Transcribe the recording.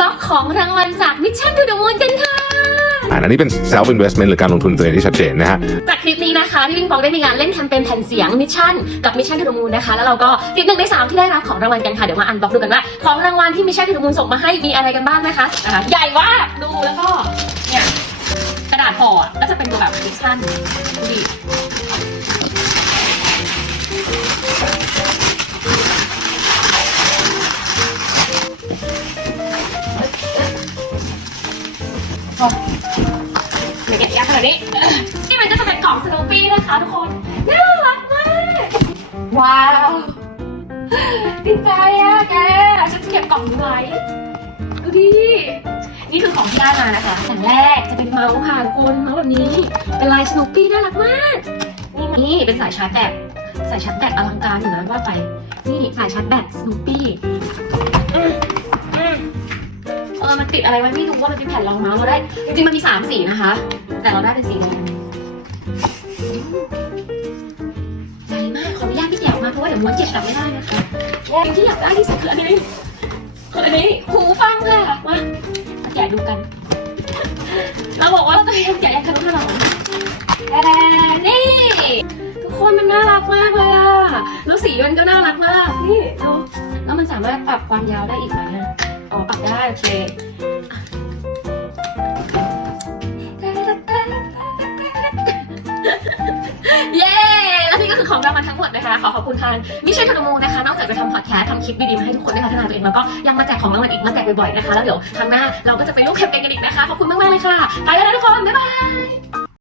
บ็อกของรางวัลจาก Mission to the Moon กันค่ะ อันนี้เป็น self investment หรือการลงทุนตัวเองที่ชัดเจนนะฮะ จากคลิปนี้นะคะพี่ปิงปองได้มีงานเล่นแคมเปญแผ่นเสียงมิชชั่นกับมิชชั่นทูดมูลนะคะ แล้วเราก็ติดหนึ่งในสามที่ได้รับของรางวัลกันค่ะ เดี๋ยวมาอันบ็อกดูกันว่า ของรางวัลที่มิชชั่นทูดมูลส่งมาให้มีอะไรกันบ้างนะคะอะใหญ่มากดูแล้วก็เนี่ยกระดาษห่ออะก็จะเป็นตัวแบบมิชชั่นดู ดิเดี๋ยวแกะยากขนาดนี้นี่มันก็จะเป็นกล่องสโนปี้นะคะทุกคนน่ารักมากว้าวดีใจอะแกฉันจะเก็บกล่องนี้ไว้ดูดินี่คือของที่ได้มานะคะอย่างแรกจะเป็นเมาส์ค่ะทุกคนเมาส์แบบนี้เป็นลายสโนปี้น่ารักมากนี่นี่เป็นสายชาร์จแบตสายชาร์จแบตอลังการอยู่นะว่าไปนี่สายชาร์จแบตสโนปี้ ติดอะไรไว้ไม่รู้ว่ามันเป็นแผ่นรองเมาส์เราได้ จริงๆมันมีสามสีนะคะ แต่เราได้เป็นสีแดงใหญ่มากขออนุญาตพี่แจกมาเพราะว่าเดี๋ยวม้วนเก็บกลับไม่ได้นะคะสิ่งที่อยากได้ที่สุดคืออันนี้คืออันนี้หูฟังค่ะมามาแกะดูกัน เราบอกว่าเราจะแกะยังขนมขนมแต่นี่ทุกคนมันน่ารักมากเลยอะแล้วสีมันก็น่ารักมากนี่ดูแล้วมันสามารถปรับความยาวได้อีกไหมอะอ๋อปรับได้โอเค นะคะขอขอบคุณทางมิเชลทนมูนะคะนอกจากจะทำพอดแคสต์ทำคลิปดีๆมาให้ทุกคนได้พัฒนาตัวเองแล้วก็ยังมาแจกของรางวัลอีกมาแจกบ่อยๆนะคะแล้วเดี๋ยวครั้งหน้าเราก็จะไปร่วมแคมเปญกันอีกนะคะขอบคุณมากๆเลยค่ะไปแล้วนะทุกคนบ๊ายบาย